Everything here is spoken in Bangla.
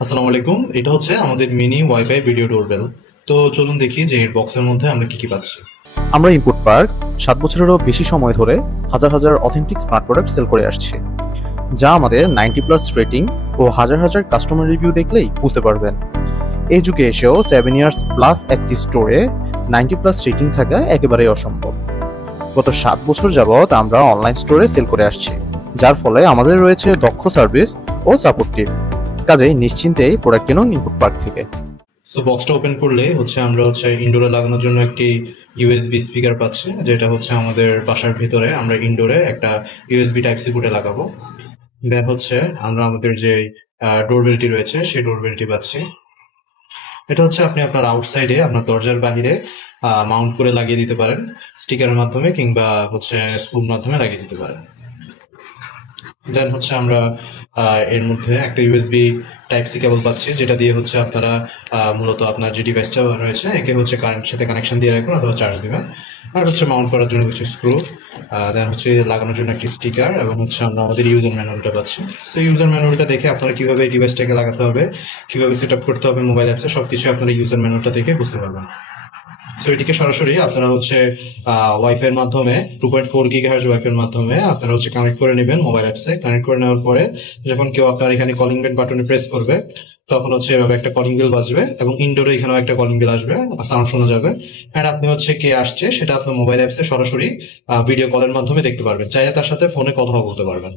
আসসালামু আলাইকুম। এটা হচ্ছে আমাদের মিনি ওয়াইফাই ভিডিও ডোরবেল। তো চলুন দেখি যে এর বক্সের মধ্যে আমরা কি কি পাচ্ছি। আমরা ইনপুট পার্ক 7 বছরেরও বেশি সময় ধরে হাজার হাজার অথেন্টিক স্মার্ট প্রোডাক্ট সেল করে আসছে, যা আমাদের 90+ রেটিং ও হাজার হাজার কাস্টমার রিভিউ দেখলেই বুঝতে পারবেন। এই যুগে এসেও 7 ইয়ার্স প্লাস একটি স্টোরে 90+ রেটিং থাকা একেবারেই অসম্ভব। গত 7 বছর যাবৎ আমরা অনলাইন স্টোরে সেল করে আসছি, যার ফলে আমাদের রয়েছে দক্ষ সার্ভিস ও সাপোর্ট টিম। কাজেই নিশ্চিন্তেই প্রোডাক্ট কিনুন ইনপুট পার্ক থেকে। সো বক্সটা ওপেন করলে আমরা ইনডোরে লাগানোর জন্য একটি ইউএসবি স্পিকার পাচ্ছি, যেটা আমাদের বাসার ভিতরে আমরা ইনডোরে একটা ইউএসবি টাইপ সি পোর্টে লাগাবো। দেন আমরা আমাদের যে ডোরবেলটি রয়েছে সেই ডোরবেলটি পাচ্ছি। এটা আপনি আপনার আউটসাইডে আপনার দরজার বাহিরে মাউন্ট করে লাগিয়ে দিতে পারেন, স্টিকারের মাধ্যমে কিংবা স্ক্রুর মাধ্যমে লাগিয়ে দিতে পারেন। দেন আমরা এর মধ্যে একটা ইউএসবি টাইপ সি কেবল পাচ্ছি, যেটা দিয়ে আপনারা মূলত আপনার যে ডিভাইসটা রয়েছে একে কারেন্টের সাথে কানেকশন দিয়ে রাখবেন অথবা চার্জ দিবেন। আর মাউন্ট করার জন্য কিছু স্ক্রু, দেন লাগানোর জন্য একটি স্টিকার, এবং আমরা আমাদের ইউজার ম্যানুয়ালটা পাচ্ছি। সো ইউজার ম্যানুয়ালটা দেখে আপনারা কিভাবে এই ডিভাইসটাকে লাগাতে হবে, কিভাবে সেট আপ করতে হবে মোবাইল অ্যাপসে, সবকিছু আপনারা ইউজার ম্যানুয়ালটা দেখে বুঝতে পারবেন। সো এটিকে সরাসরি আপনারা ওয়াইফাই এর মাধ্যমে 2.4 GHz ওয়াইফাই এর মাধ্যমে আপনারা কানেক্ট করে নেবেন মোবাইল অ্যাপসে। কানেক্ট করে নেওয়ার পরে যখন কেউ আপনার এখানে কলিং বেল বাটনে প্রেস করবে, তখন এভাবে একটা কলিং বেল বাজবে এবং ইনডোরে এখানেও একটা কলিং বেল আসবে, সাউন্ড শোনা যাবে। এন্ড আপনি কে আসছে সেটা আপনার মোবাইল অ্যাপসে সরাসরি ভিডিও কলের মাধ্যমে দেখতে পারবেন, চাইলে তার সাথে ফোনে কথাও বলতে পারবেন।